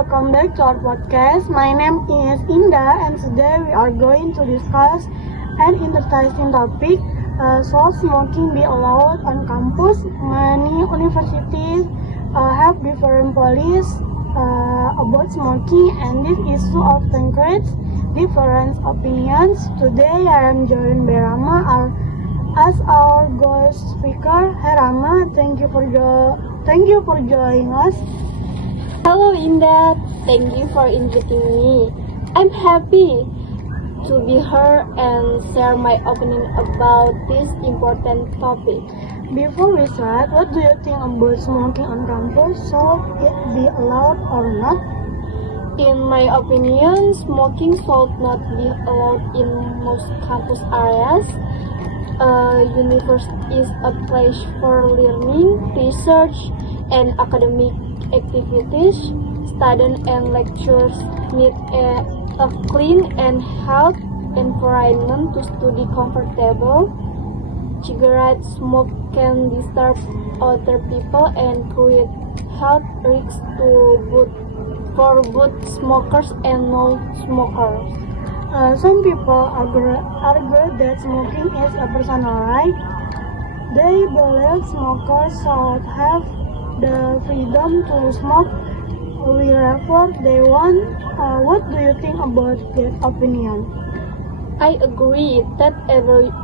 welcome back to our podcast. My name is Indah, and today we are going to discuss an interesting topic. Should smoking be allowed on campus? Many universities have different policies about smoking, and this issue often creates different opinions. Today, I am joined by Rama as our guest speaker. Hey Rama, thank you for joining us. Hello Indah, thank you for inviting me. I'm happy to be here and share my opinion about this important topic. Before we start, what do you think about smoking on campus? Should it be allowed or not? In my opinion, smoking should not be allowed in most campus areas. University is a place for learning, research, and academic activities. Students and lecturers need a clean and healthy environment to study comfortable. Cigarette smoke can disturb other people and create health risks for both smokers and non-smokers. Some people argue that smoking is a personal right. They believe smokers should have the freedom to smoke wherever they want. What do you think about that opinion? I agree that everyone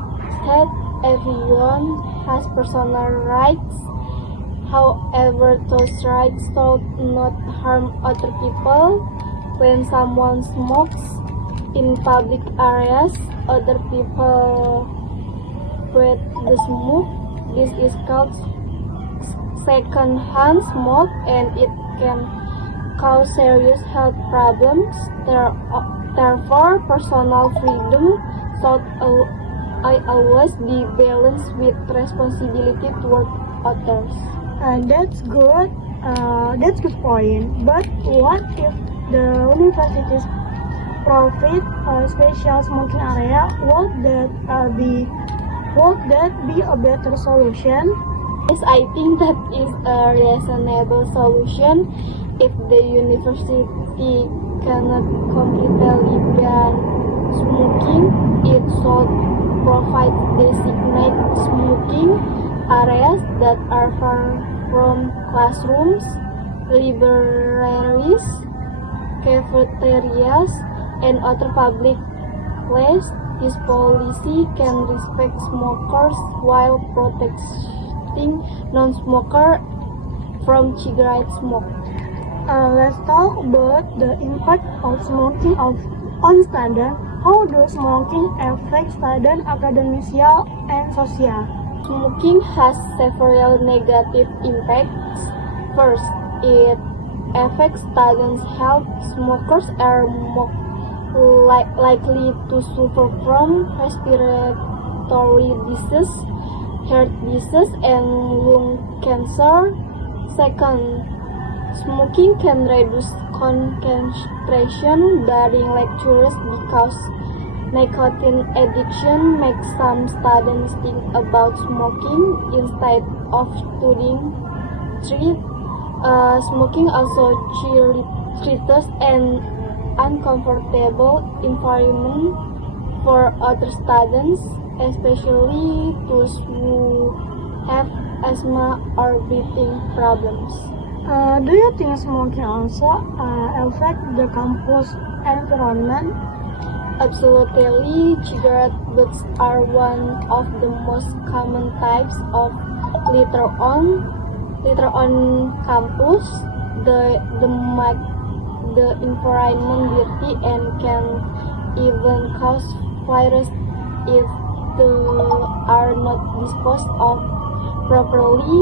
has personal rights. However, those rights should not harm other people. When someone smokes in public areas, other people breathe the smoke. This is called second-hand smoke, and it can cause serious health problems. Therefore, personal freedom should always be balanced with responsibility toward others. That's good. That's good point. But what if the universities provide a special smoking area? Would that be a better solution? Yes, I think that is a reasonable solution. If the university cannot completely ban smoking, it should provide designated smoking areas that are far from classrooms, libraries, cafeterias, and other public places. This policy can respect smokers while protecting non-smokers from cigarette smoke. Let's talk about the impact of smoking on students. How does smoking affect student academia and social? Smoking has several negative impacts. First, it affects students' health. Smokers are more likely to suffer from respiratory disease, heart disease, and lung cancer. Second, smoking can reduce concentration during lectures because nicotine addiction makes some students think about smoking instead of studying. Three, smoking also creates an uncomfortable environment for other students, especially those who have asthma or breathing problems. Do you think smoking also affect the campus environment? Absolutely, cigarette butts are one of the most common types of litter on campus. The make the environment dirty and can even cause virus if they are not disposed of properly.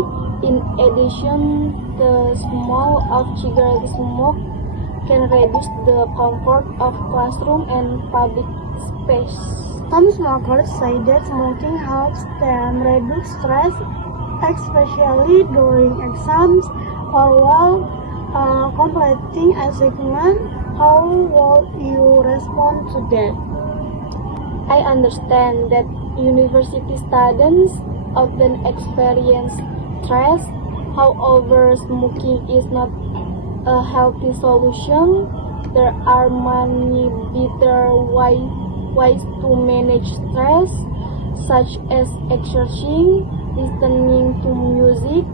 In addition, the smell of cigarette smoke can reduce the comfort of classroom and public space. Some smokers say that smoking helps them reduce stress, especially during exams or while completing assignment. How will you respond to that? I understand that university students often experience stress. However, smoking is not a healthy solution. There are many better ways to manage stress, such as exercising, listening to music,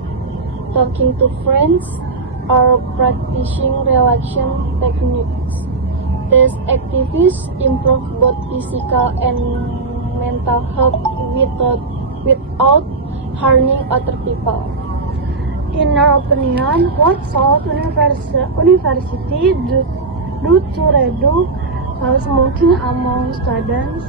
talking to friends, or practicing relaxation techniques. These activities improve both physical and mental health without harming other people. In your opinion, what should university do to reduce smoking among students?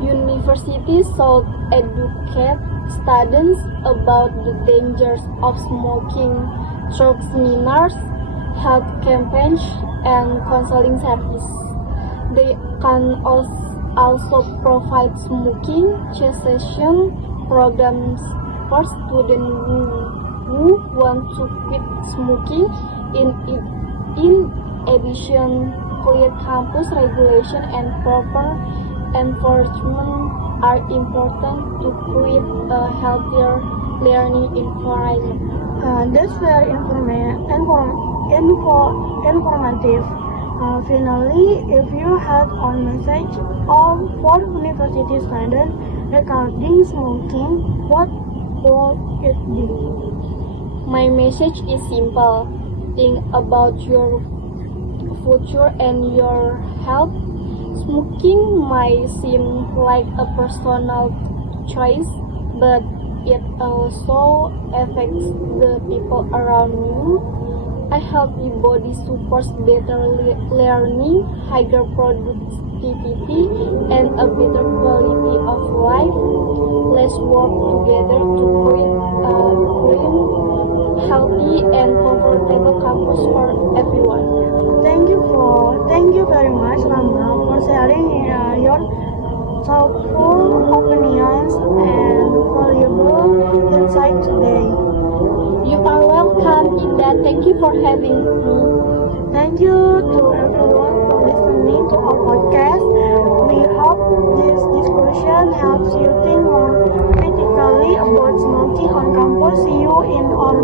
Universities should educate students about the dangers of smoking through seminars, health campaigns, and counseling service. They can also provide smoking cessation programs for students who want to quit smoking. In addition, clear campus regulation and proper enforcement are important to create a healthier learning environment. That's very informative. Finally, if you had a message for university students regarding smoking, what would it be? My message is simple. Think about your future and your health. Smoking might seem like a personal choice, but it also affects the people around you. A healthy body supports better learning, higher productivity, and a better quality of life. Let's work together to create a clean, healthy, and comfortable campus for everyone. Thank you very much, Rama, for sharing your thoughtful opinions and valuable insight today. You are welcome, Indah. Thank you for having me. Thank you to everyone for listening to our podcast. We hope this discussion helps you think more critically about smoking on campus. See you in our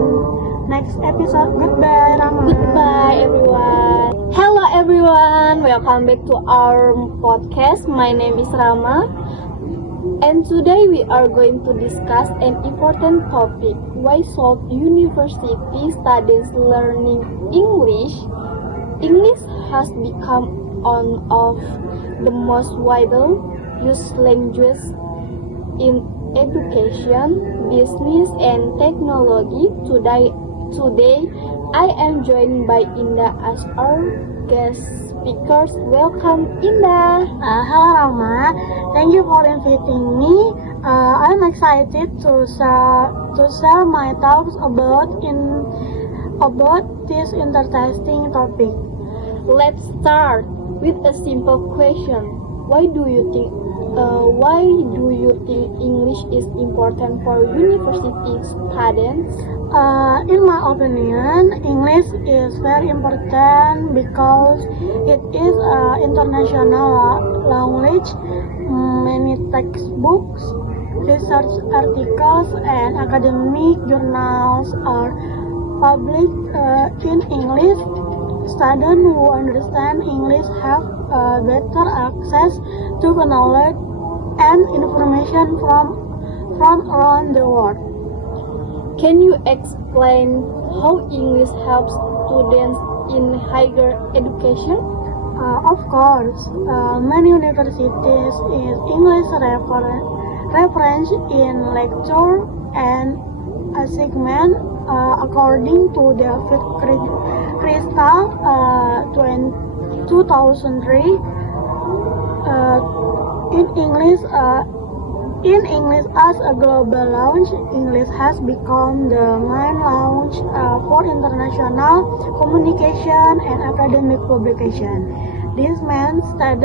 next episode. Goodbye, Rama. Goodbye, everyone. Hello, everyone. Welcome back to our podcast. My name is Rama. And today we are going to discuss an important topic. Why should university students learning English? English has become one of the most widely used languages in education, business, and technology. Today I am joined by Indah as our guest speakers. Welcome, Indah. Hello, Rama. Thank you for inviting me. I'm excited to share my thoughts about this interesting topic. Let's start with a simple question. Why do you think English is important for university students? In my opinion, English is very important because it is an international language. Many textbooks, research articles, and academic journals are published in English. Students who understand English have better access to knowledge and information from around the world. Can you explain how English helps students in higher education? Of course, many universities use English reference in lecture and assignment according to the Crystal 2003. In English as a global language, English has become the main language for international communication and academic publication. This means that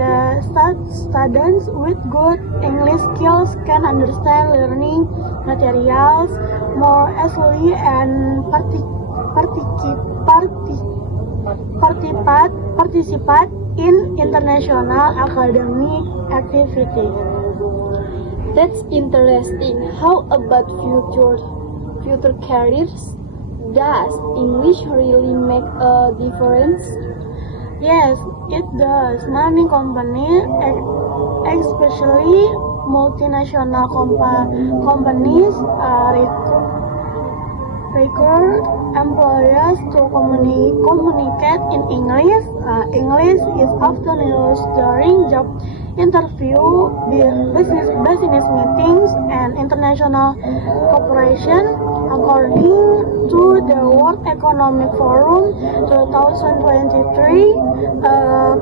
students with good English skills can understand learning materials more easily and participate in international academic activities. That's interesting. How about future careers? Does English really make a difference? Yes, it does. Many companies, especially multinational companies, recruit employees to communicate in English. English is often used during job interview, business meetings, and international cooperation. According to the World Economic Forum 2023,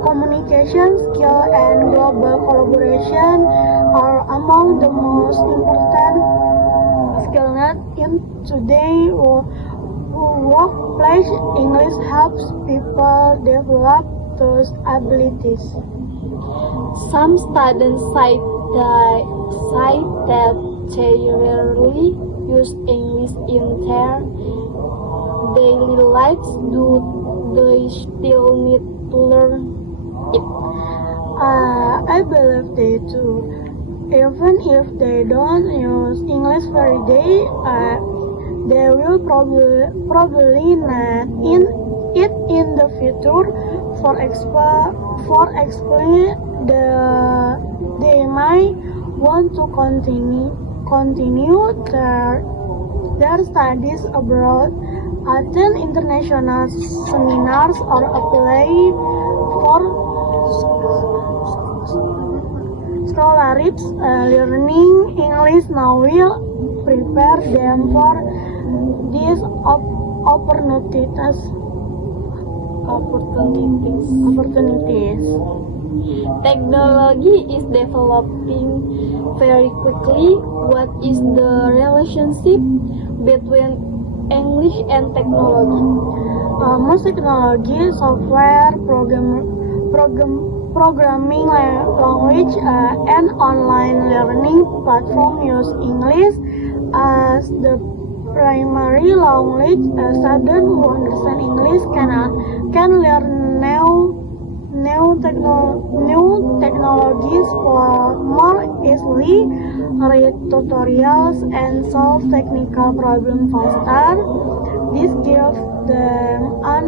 communication skill and global collaboration are among the most important skill net in today's workplace. English helps people develop those abilities. Some students cite that they rarely use English in their daily lives. Do they still need to learn it? I believe they do. Even if they don't use English every day, they will probably need it in the future. For example, they might want to continue their studies abroad, attend international seminars, or apply for scholarships. Learning English now will prepare them for these opportunities. Technology is developing very quickly. What is the relationship between English and technology? Most technology, software, programming language, and online learning platform use English as the primary language. Students who understand English can learn new technologies more easily, read tutorials, and solve technical problems faster. This gives them an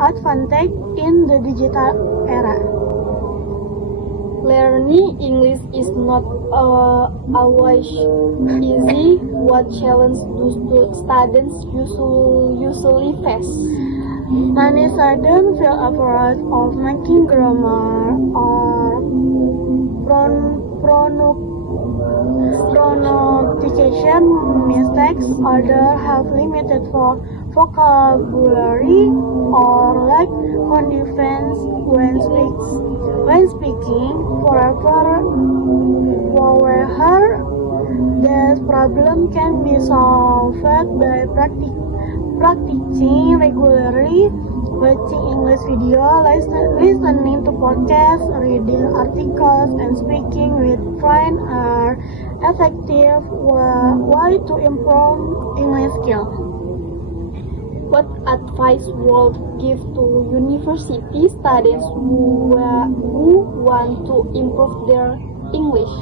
advantage in the digital era. Learning English is not always easy. What challenges do students usually face? Many students feel afraid of making grammar or pronunciation mistakes. Others have limited vocabulary or lack confidence when speaking. However, this problem can be solved by practicing regularly, watching English video, listening to podcasts, reading articles, and speaking with friends are effective way to improve English skills. What advice would give to university students who want to improve their English?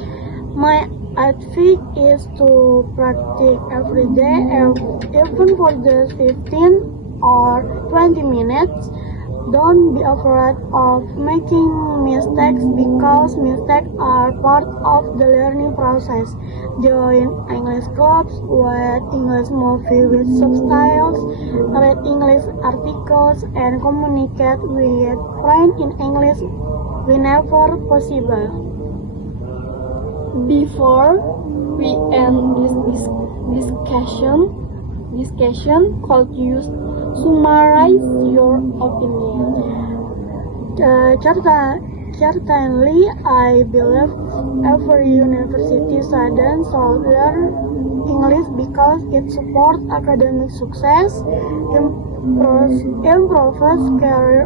My advice is to practice every day, even for just 15 or 20 minutes. Don't be afraid of making mistakes because mistakes are part of the learning process. Join English clubs, watch English movies with subtitles, read English articles, and communicate with friends in English whenever possible. Before we end this discussion, could you summarize your opinion? Certainly, I believe every university student should learn English because it supports academic success, improves career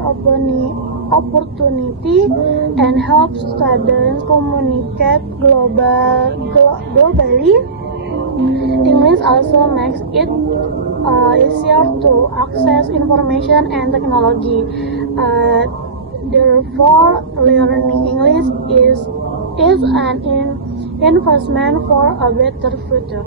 opportunity, and helps students communicate globally. English also makes it easier to access information and technology. Therefore, learning English is an investment for a better future.